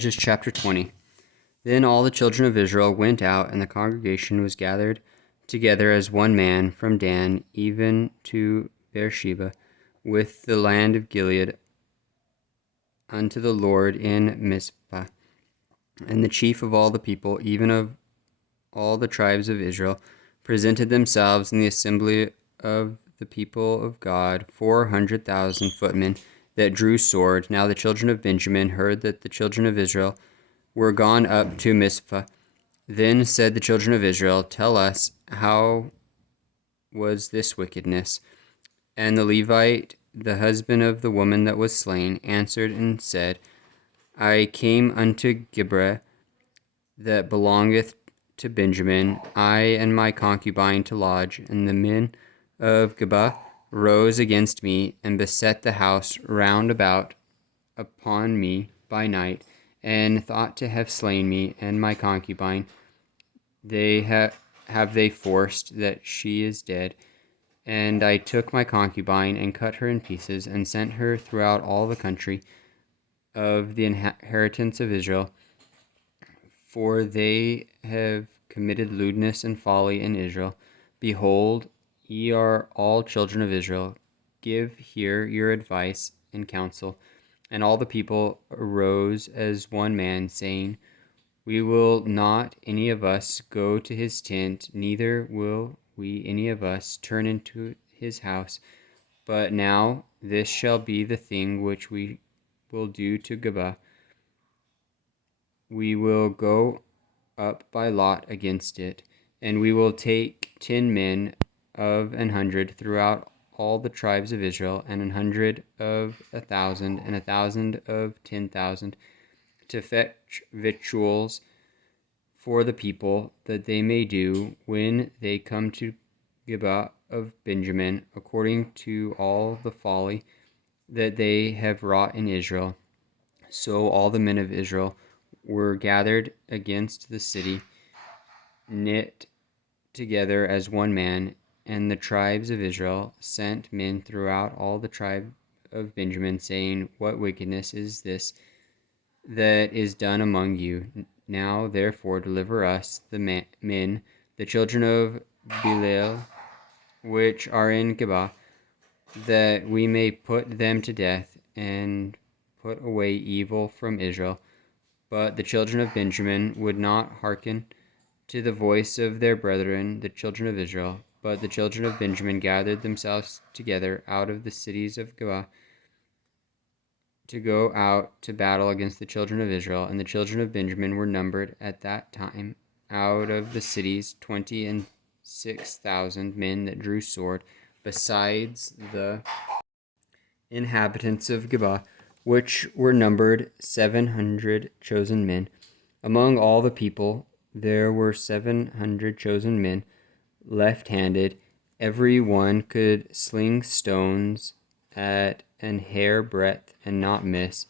Judges chapter 20. Then all the children of Israel went out, and the congregation was gathered together as one man from Dan even to Beersheba, with the land of Gilead, unto the Lord in Mizpah. And the chief of all the people, even of all the tribes of Israel, presented themselves in the assembly of the people of God, 400,000 footmen that drew sword. Now the children of Benjamin heard that the children of Israel were gone up to Mizpah. Then said the children of Israel, Tell us, how was this wickedness? And the Levite, the husband of the woman that was slain, answered and said, I came unto Gibeah that belongeth to Benjamin, I and my concubine to lodge. And the men of Gibeah rose against me, and beset the house round about upon me by night, and thought to have slain me and my concubine. They have they forced that she is dead. And I took my concubine, and cut her in pieces, and sent her throughout all the country of the inheritance of Israel, for they have committed lewdness and folly in Israel. Behold, ye are all children of Israel. Give here your advice and counsel. And all the people arose as one man, saying, We will not any of us go to his tent, neither will we any of us turn into his house. But now this shall be the thing which we will do to Gibeah. We will go up by lot against it, and we will take 10 men of 100 throughout all the tribes of Israel, and 100 of 1,000, and 1,000 of 10,000, to fetch victuals for the people, that they may do, when they come to Gibeah of Benjamin, according to all the folly that they have wrought in Israel. So all the men of Israel were gathered against the city, knit together as one man, and the tribes of Israel sent men throughout all the tribe of Benjamin, saying, What wickedness is this that is done among you? Now therefore deliver us the men, the children of Belial, which are in Gibeah, that we may put them to death, and put away evil from Israel. But the children of Benjamin would not hearken to the voice of their brethren, the children of Israel. But the children of Benjamin gathered themselves together out of the cities of Gibeah to go out to battle against the children of Israel. And the children of Benjamin were numbered at that time out of the cities 26,000 men that drew sword, besides the inhabitants of Gibeah, which were numbered 700 chosen men. Among all the people there were 700 chosen men, left-handed. Every one could sling stones at an hair breadth and not miss.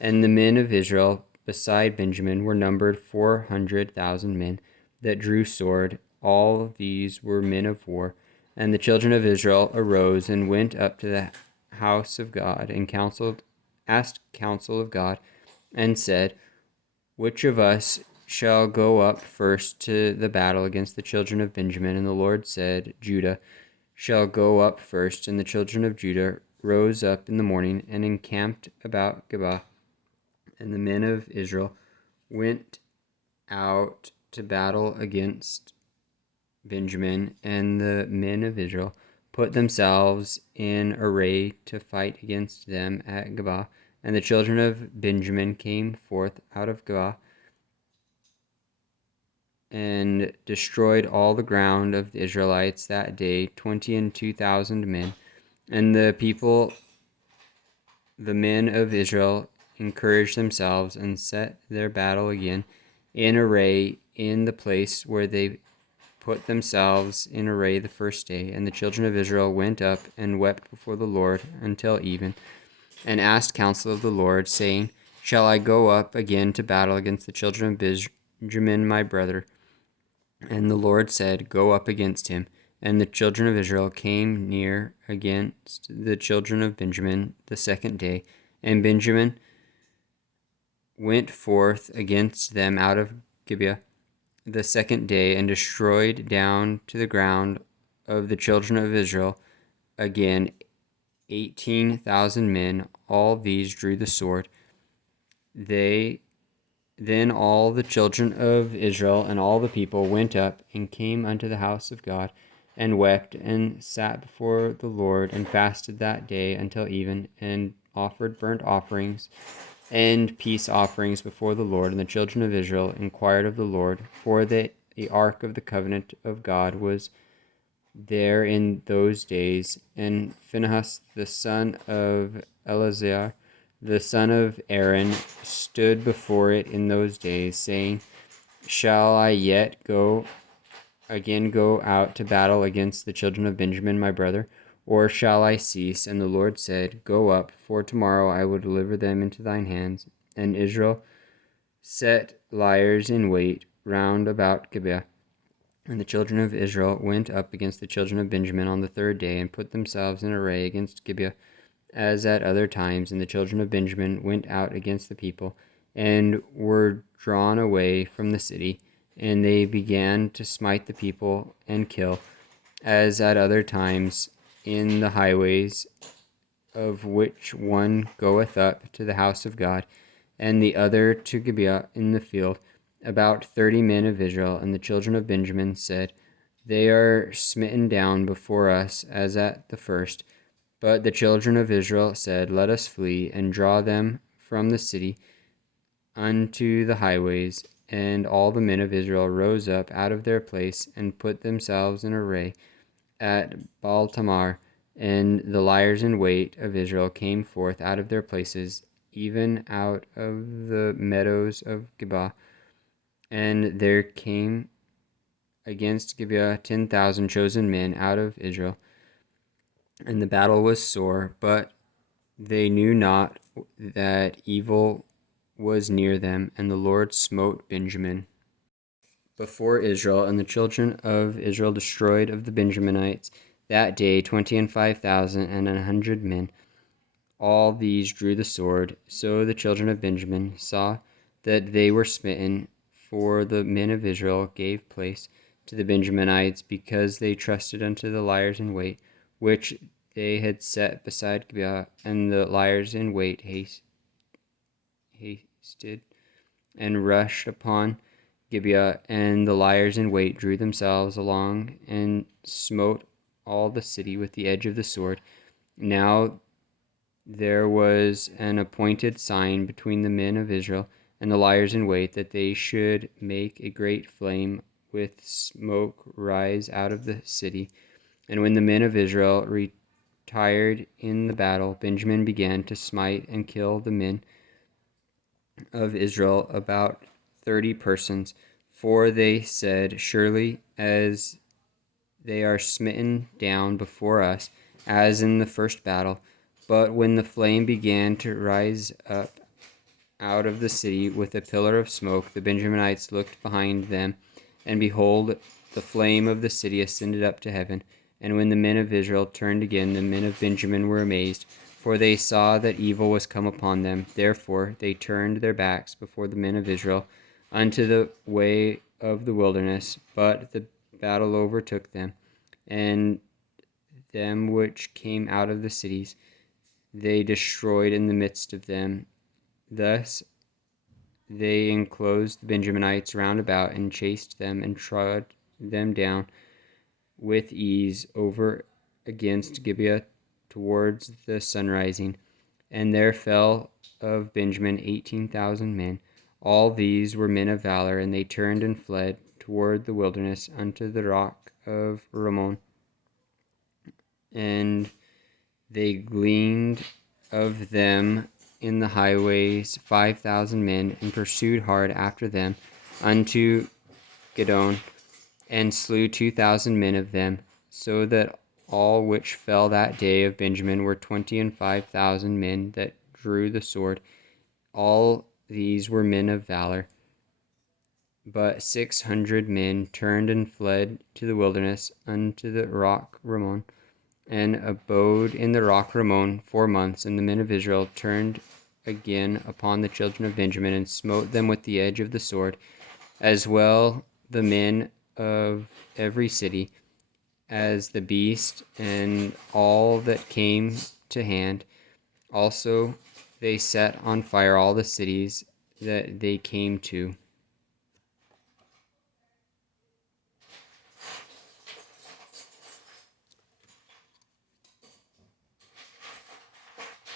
And the men of Israel beside Benjamin were numbered 400,000 men that drew sword. All these were men of war. And the children of Israel arose and went up to the house of God, and asked counsel of God, and said, Which of us shall go up first to the battle against the children of Benjamin? And the Lord said, Judah shall go up first. And the children of Judah rose up in the morning, and encamped about Gibeah. And the men of Israel went out to battle against Benjamin, and the men of Israel put themselves in array to fight against them at Gibeah. And the children of Benjamin came forth out of Gibeah, and destroyed all the ground of the Israelites that day, 22,000 men. And the people, the men of Israel, encouraged themselves, and set their battle again in array in the place where they put themselves in array the first day. And the children of Israel went up and wept before the Lord until even, and asked counsel of the Lord, saying, Shall I go up again to battle against the children of Benjamin my brother? And the Lord said, Go up against him. And the children of Israel came near against the children of Benjamin the second day. And Benjamin went forth against them out of Gibeah the second day, and destroyed down to the ground of the children of Israel again 18,000 men. All these drew the sword. They Then all the children of Israel and all the people went up and came unto the house of God, and wept, and sat before the Lord, and fasted that day until even, and offered burnt offerings and peace offerings before the Lord. And the children of Israel inquired of the Lord, for the ark of the covenant of God was there in those days. And Phinehas the son of Eleazar, the son of Aaron, stood before it in those days, saying, Shall I yet go out to battle against the children of Benjamin my brother? Or shall I cease? And the Lord said, Go up, for tomorrow I will deliver them into thine hands. And Israel set liers in wait round about Gibeah. And the children of Israel went up against the children of Benjamin on the third day, and put themselves in array against Gibeah, as at other times. And the children of Benjamin went out against the people, and were drawn away from the city. And they began to smite the people and kill, as at other times, in the highways, of which one goeth up to the house of God, and the other to Gibeah in the field, about 30 men of Israel. And the children of Benjamin said, They are smitten down before us as at the first. But the children of Israel said, Let us flee, and draw them from the city unto the highways. And all the men of Israel rose up out of their place, and put themselves in array at Baal-tamar. And the liers in wait of Israel came forth out of their places, even out of the meadows of Gibeah. And there came against Gibeah 10,000 chosen men out of Israel. And the battle was sore, but they knew not that evil was near them, and the Lord smote Benjamin before Israel. And the children of Israel destroyed of the Benjaminites that day 25,000 and 100 men. All these drew the sword. So the children of Benjamin saw that they were smitten, for the men of Israel gave place to the Benjaminites, because they trusted unto the liers in wait, which they had set beside Gibeah. And the liers in wait hasted and rushed upon Gibeah, and the liers in wait drew themselves along, and smote all the city with the edge of the sword. Now there was an appointed sign between the men of Israel and the liers in wait, that they should make a great flame with smoke rise out of the city. And when the men of Israel retired in the battle, Benjamin began to smite and kill the men of Israel, about 30 persons. For they said, Surely as they are smitten down before us, as in the first battle. But when the flame began to rise up out of the city with a pillar of smoke, the Benjaminites looked behind them, and behold, the flame of the city ascended up to heaven. And when the men of Israel turned again, the men of Benjamin were amazed, for they saw that evil was come upon them. Therefore they turned their backs before the men of Israel unto the way of the wilderness. But the battle overtook them, and them which came out of the cities they destroyed in the midst of them. Thus they enclosed the Benjaminites round about, and chased them, and trod them down with ease over against Gibeah towards the sunrising. And there fell of Benjamin 18,000 men. All these were men of valor, and they turned and fled toward the wilderness unto the rock of Rimmon. And they gleaned of them in the highways 5,000 men, and pursued hard after them unto Gedon, and slew 2,000 men of them, so that all which fell that day of Benjamin were 25,000 men that drew the sword. All these were men of valor. But 600 men turned and fled to the wilderness unto the rock Rimmon, and abode in the rock Rimmon 4 months. And the men of Israel turned again upon the children of Benjamin, and smote them with the edge of the sword, as well the men of every city, as the beast, and all that came to hand. Also they set on fire all the cities that they came to.